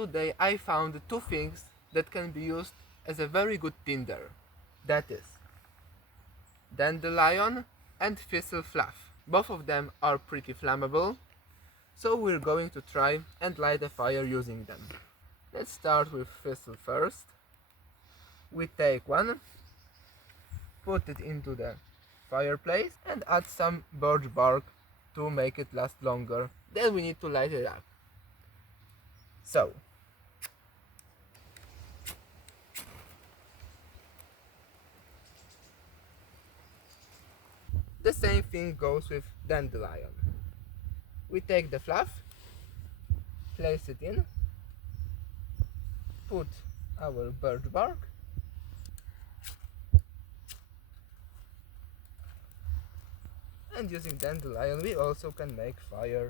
today I found two things that can be used as a very good tinder. That is dandelion and thistle fluff. Both of them are pretty flammable, so we're going to try and light a fire using them. Let's start with thistle first. We take one, put it into the fireplace and add some birch bark to make it last longer. Then we need to light it up. So, the same thing goes with dandelion. We take the fluff, place it in, put our birch bark, and using dandelion we also can make fire.